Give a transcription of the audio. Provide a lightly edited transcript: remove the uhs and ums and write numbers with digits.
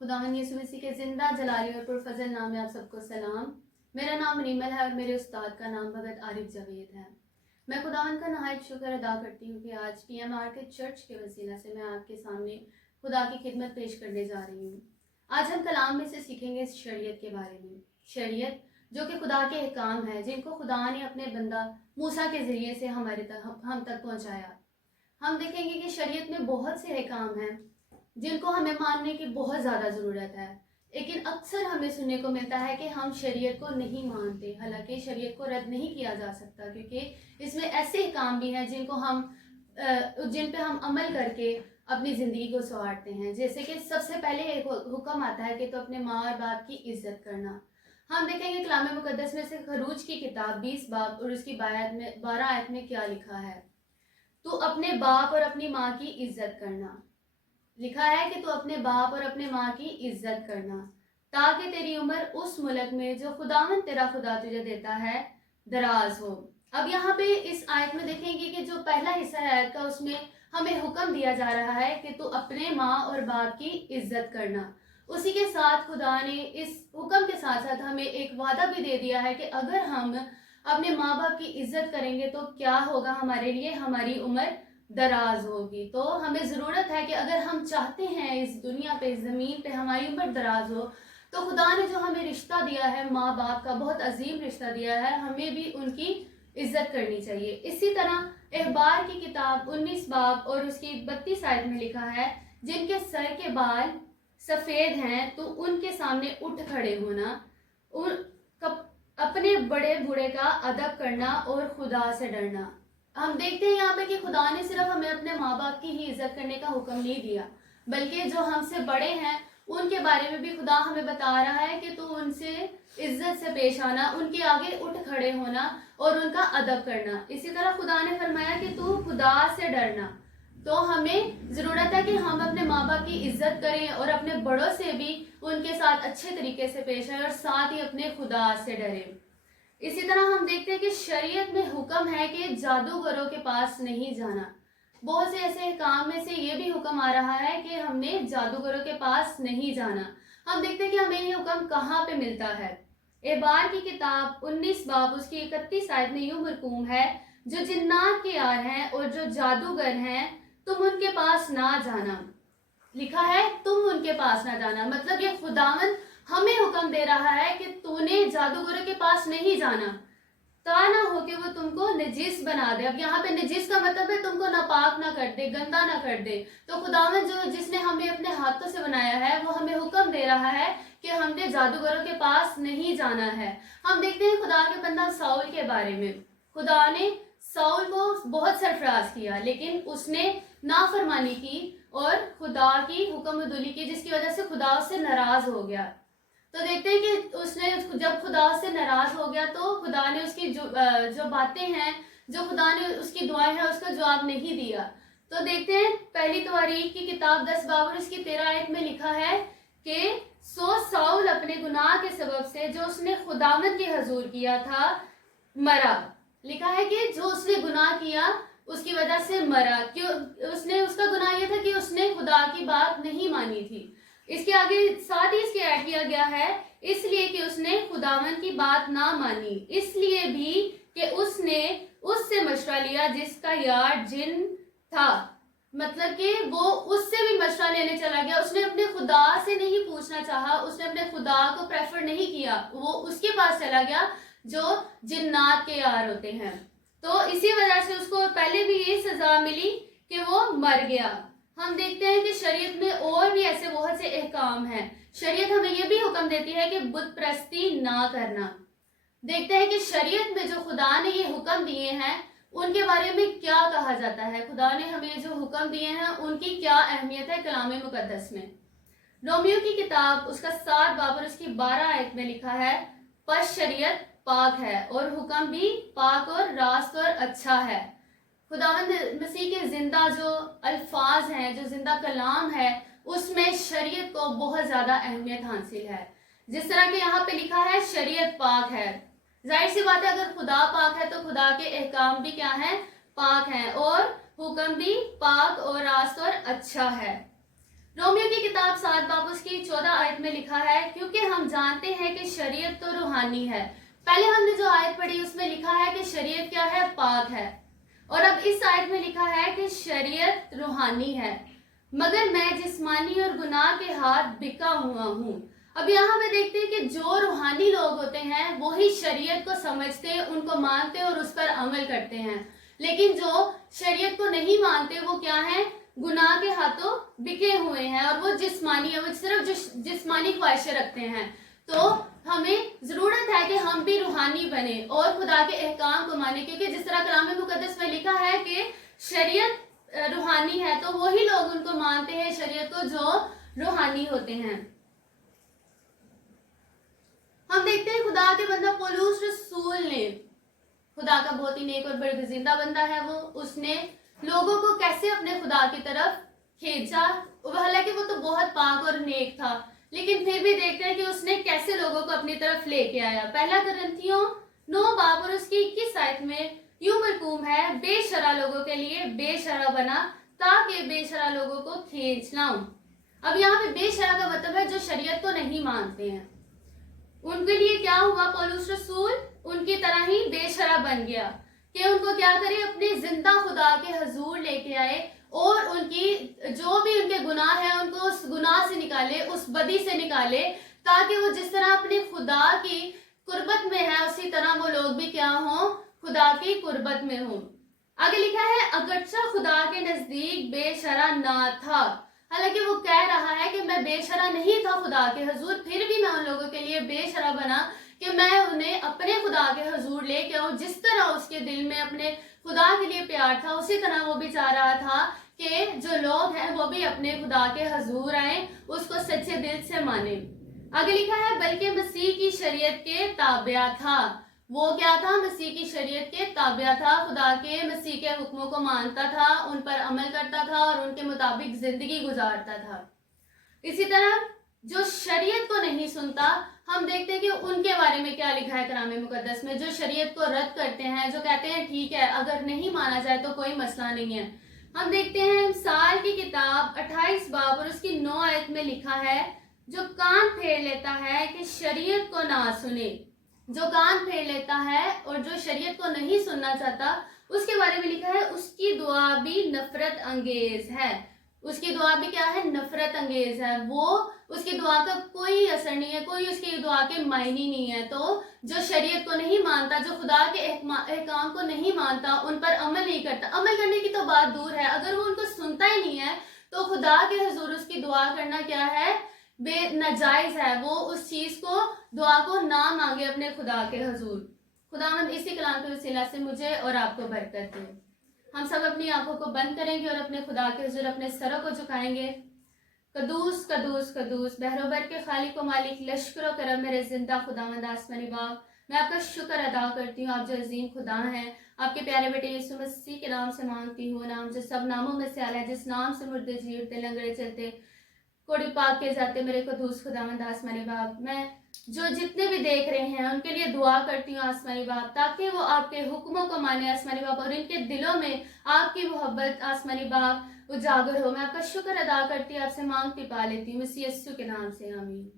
खुदावन यीशु मसीह के जिंदा जलाली और पुरफजल नाम में आप सबको सलाम। मेरा नाम रीमल है और मेरे उस्ताद का नाम भगत आरिफ जावेद है। मैं खुदावन का नहायत शुक्र अदा करती हूँ कि आज PMR के चर्च के वसीला से मैं आपके सामने खुदा की खिदमत पेश करने जा रही हूँ। आज हम कलाम में से सीखेंगे शरीयत के बारे में। शरीयत जो कि खुदा के अहकाम है जिनको खुदा ने अपने बंदा मूसा के ज़रिए से हम तक पहुँचाया। हम देखेंगे कि शरीयत में बहुत से अहकाम हैं जिनको हमें मानने की बहुत ज़्यादा ज़रूरत है, लेकिन अक्सर हमें सुनने को मिलता है कि हम शरीयत को नहीं मानते। हालांकि शरीयत को रद्द नहीं किया जा सकता, क्योंकि इसमें ऐसे काम भी हैं जिन पे हम अमल करके अपनी ज़िंदगी को संवारते हैं। जैसे कि सबसे पहले एक हुक्म आता है कि तो अपने माँ और बाप की इज्जत करना। हम देखेंगे कलाम मुकद्दस में से खरूज की किताब 20 बाब और उसकी 12 आयत में क्या लिखा है। तो अपने बाप और अपनी माँ की इज्जत करना। लिखा है कि तू अपने बाप और अपने माँ की इज्जत करना ताकि तेरी उम्र उस मुल्क में जो खुदावन तेरा खुदा तुझे देता है दराज हो। अब यहाँ पे इस आयत में देखेंगे कि जो पहला हिस्सा है आयत का, उसमें हमें हुक्म दिया जा रहा है कि तू अपने माँ और बाप की इज्जत करना। उसी के साथ खुदा ने इस हुक्म के साथ साथ हमें एक वादा भी दे दिया है कि अगर हम अपने माँ बाप की इज्जत करेंगे तो क्या होगा हमारे लिए, हमारी उम्र दराज होगी। तो हमें ज़रूरत है कि अगर हम चाहते हैं इस दुनिया पे, इस ज़मीन पे हमारी उम्र दराज हो, तो खुदा ने जो हमें रिश्ता दिया है माँ बाप का, बहुत अजीम रिश्ता दिया है, हमें भी उनकी इज्जत करनी चाहिए। इसी तरह अखबार की किताब 19 बाब और उसकी 32 आयत में लिखा है, जिनके सर के बाल सफ़ेद हैं तो उनके सामने उठ खड़े होना, अपने बड़े बूढ़े का अदब करना और खुदा से डरना। हम देखते हैं यहाँ पे कि खुदा ने सिर्फ हमें अपने माँ बाप की ही इज्जत करने का हुक्म नहीं दिया, बल्कि जो हमसे बड़े हैं उनके बारे में भी खुदा हमें बता रहा है कि तू उनसे इज्जत से पेश आना, उनके आगे उठ खड़े होना और उनका अदब करना। इसी तरह खुदा ने फरमाया कि तू खुदा से डरना। तो हमें ज़रूरत है कि हम अपने माँ बाप की इज्जत करें और अपने बड़ों से भी उनके साथ अच्छे तरीके से पेश आए और साथ ही अपने खुदा से डरें। इसी तरह हम देखते हैं कि शरीयत में हुक्म है कि जादूगरों के पास नहीं जाना। बहुत से ऐसे काम में से ये भी हुक्म आ रहा है कि हमने जादूगरों के पास नहीं जाना। हम देखते हैं कि हमें ये हुक्म कहाँ पे मिलता है। एबार की किताब 19 बाब उसकी 31 आयत में यूं मरकूम है, जो जिन्नात के यार हैं और जो जादूगर हैं तुम उनके पास ना जाना। लिखा है तुम उनके पास ना जाना, मतलब ये खुदावन हमें हुक्म दे रहा है कि तूने जादूगरों के पास नहीं जाना, ता ना हो कि वो तुमको नजीस बना दे। अब यहाँ पे नजीस का मतलब है तुमको नापाक ना कर दे, गंदा ना कर दे। तो खुदावन जिसने हमें अपने हाथों से बनाया है वो हमें हुक्म दे रहा है कि हमने जादूगरों के पास नहीं जाना है। हम देखते हैं खुदा के बंदा साउल के बारे में। खुदा ने साउल को बहुत सरफराज किया, लेकिन उसने नाफरमानी की और खुदा की हुक्मदुली की, जिसकी वजह से खुदा उससे नाराज हो गया। तो देखते हैं कि उसने जब खुदा से नाराज हो गया तो खुदा ने उसकी जो बातें हैं, जो खुदा ने उसकी दुआएं हैं, उसका जवाब नहीं दिया। तो देखते हैं पहली तवारीख की किताब 10 बाब और इसकी 13 आयत में लिखा है कि सो साउल अपने गुनाह के सबब से जो उसने खुदावंद के हजूर किया था मरा। लिखा है कि जो उसने गुनाह किया उसकी वजह से मरा। क्यों? उसका गुनाह यह था कि उसने खुदा की बात नहीं मानी थी। इसके आगे साथ ही इसके ऐड किया गया है, इसलिए कि उसने खुदावन की बात ना मानी, इसलिए भी कि उसने उससे मशवरा लिया जिसका यार जिन था। मतलब कि वो उससे भी मशवरा लेने चला गया। उसने अपने खुदा से नहीं पूछना चाहा, उसने अपने खुदा को प्रेफर नहीं किया, वो उसके पास चला गया जो जिन्नात के यार होते हैं। तो इसी वजह से उसको पहले भी ये सजा मिली कि वो मर गया। हम देखते हैं कि शरीयत में और भी ऐसे बहुत से अहकाम हैं। शरीयत हमें यह भी हुक्म देती है कि बुत परस्ती ना करना। देखते हैं कि शरीयत में जो खुदा ने ये हुक्म दिए हैं उनके बारे में क्या कहा जाता है। खुदा ने हमें जो हुक्म दिए हैं उनकी क्या अहमियत है कलाम मुकद्दस में। रोमियो की किताब उसका 7 बाब और उसकी 12 आयत में लिखा है, पर शरीयत पाक है और हुक्म भी पाक और रास्त और अच्छा है। खुदावंद मसीह के जिंदा जो अल्फाज हैं, जो जिंदा कलाम है, उसमें शरीयत को बहुत ज़्यादा अहमियत हासिल है। जिस तरह के यहाँ पे लिखा है शरीयत पाक है, जाहिर सी बात है अगर खुदा पाक है तो खुदा के अहकाम भी क्या हैं, पाक हैं, और हुक्म भी पाक और रास्त और अच्छा है। रोमियो की किताब 7 बाब उसकी 14 आयत में लिखा है, क्योंकि हम जानते हैं कि शरीयत तो रूहानी है। पहले हमने जो आयत पढ़ी उसमें लिखा है कि शरीयत क्या है, पाक है, और अब इस आयत में लिखा है कि शरीयत रूहानी है, मगर मैं जिस्मानी और गुनाह के हाथ बिका हुआ हूँ। अब यहाँ पे देखते हैं कि जो रूहानी लोग होते हैं वही शरीयत को समझते हैं, उनको मानते हैं और उस पर अमल करते हैं, लेकिन जो शरीयत को नहीं मानते वो क्या है, गुनाह के हाथों बिके हुए हैं, और वो जिस्मानी है, वो सिर्फ जिस्मानी ख्वाहिशें रखते हैं। तो हमें जरूरत है कि हम भी रूहानी बने और खुदा के अहकाम को माने, क्योंकि जिस तरह कलाम मुकद्दस में लिखा है कि शरीयत रूहानी है, तो वही लोग उनको मानते हैं शरीयत को जो रूहानी होते हैं। हम देखते हैं खुदा के बंदा पौलुस रसूल ने, खुदा का बहुत ही नेक और बरगजीदा बंदा है वो, उसने लोगों को कैसे अपने खुदा की तरफ खींचा। हालांकि वो तो बहुत पाक और नेक था, लेकिन फिर भी देखते हैं कि उसने कैसे लोगों को अपनी तरफ लेके आया। पहला कुरिन्थियों 9 बाब और उसकी 21 आयत में यूं मरकूम है, बेशरा लोगों के लिए बेशरा बना ताकि बेशरा लोगों को खींच लाऊं। अब यहाँ पे बेशरा का मतलब है जो शरीयत को नहीं मानते हैं, उनके लिए क्या हुआ, पौलुस रसूल उनकी तरह ही बेशरा बन गया कि उनको क्या करे, अपने जिंदा खुदा के हजूर लेके आए और उनकी जो भी उनके गुनाह है उनको उस गुनाह से निकाले, उस बदी से निकाले, ताकि वो जिस तरह अपने खुदा की कुर्बत में है उसी तरह वो लोग भी क्या हो, खुदा की कुर्बत में हो। आगे लिखा है, अगरचा खुदा के नजदीक बेशरा ना था, हालांकि वो कह रहा है कि मैं बेशरा नहीं था खुदा के हजूर, फिर भी मैं उन लोगों के लिए बेशरा बना कि मैं उन्हें अपने खुदा के हजूर लेके आऊं। जिस तरह उसके दिल में अपने खुदा के लिए प्यार था, उसी तरह वो भी चाह रहा था कि जो लोग हैं वो भी अपने खुदा के हजूर आए, उसको सच्चे दिल से माने। आगे लिखा है, बल्कि मसीह की शरीयत के ताबिया था। वो क्या था, मसीह की शरीयत के ताबिया था, खुदा के मसीह के हुक्मों को मानता था, उन पर अमल करता था और उनके मुताबिक जिंदगी गुजारता था। इसी तरह जो शरीयत को नहीं सुनता, हम देखते हैं कि उनके बारे में क्या लिखा है कलाम मुकद्दस में, जो शरीयत को रद्द करते हैं, जो कहते हैं ठीक है अगर नहीं माना जाए तो कोई मसला नहीं है। हम देखते हैं साल की किताब 28 बाब और उसकी 9 आयत में लिखा है, जो कान फेर लेता है कि शरीयत को ना सुने, जो कान फेर लेता है और जो शरीयत को नहीं सुनना चाहता, उसके बारे में लिखा है उसकी दुआ भी नफरत अंगेज है। उसकी दुआ भी क्या है, नफरत अंगेज है, वो उसकी दुआ का कोई असर नहीं है, कोई उसकी दुआ के मायने नहीं है। तो जो शरीयत को नहीं मानता, जो खुदा के अहकाम को नहीं मानता, उन पर अमल नहीं करता, अमल करने की तो बात दूर है, अगर वो उनको सुनता ही नहीं है तो खुदा के हुजूर उसकी दुआ करना क्या है, नाजायज है। वो उस चीज को, दुआ को ना मांगे अपने खुदा के हुजूर। खुदावंद इसी कलाम के वसीला से मुझे और आपको बरकत दे। हम सब अपनी आंखों को बंद करेंगे और अपने खुदा के हुजूर अपने सरों को झुकाएंगे। कदूस कदूस कदूस बहरोबर के खालिक व मालिक, लश्कर करम मेरे जिंदा खुदावंद आसमानी बाप, मैं आपका शुक्र अदा करती हूँ, आप जो अजीम खुदा हैं। आपके प्यारे बेटे यीशु मसीह के नाम से मांगती हूँ, नाम जो सब नामों में से आला है, जिस नाम से मुर्दे जी उठते, लंगड़े चलते, कोड़ी पाक के जाते, मेरे कदूस खुदावंद आसमानी बाप, मैं जो जितने भी देख रहे हैं उनके लिए दुआ करती हूँ आसमानी बाप, ताकि वो आपके हुक्मों को माने आसमानी बाप, और इनके दिलों में आपकी मोहब्बत आसमानी बाप उजागर हो। मैं आपका शुक्र अदा करती हूँ, आपसे मांगती पा लेती हूँ, मसीह यीशु के नाम से, आमीन।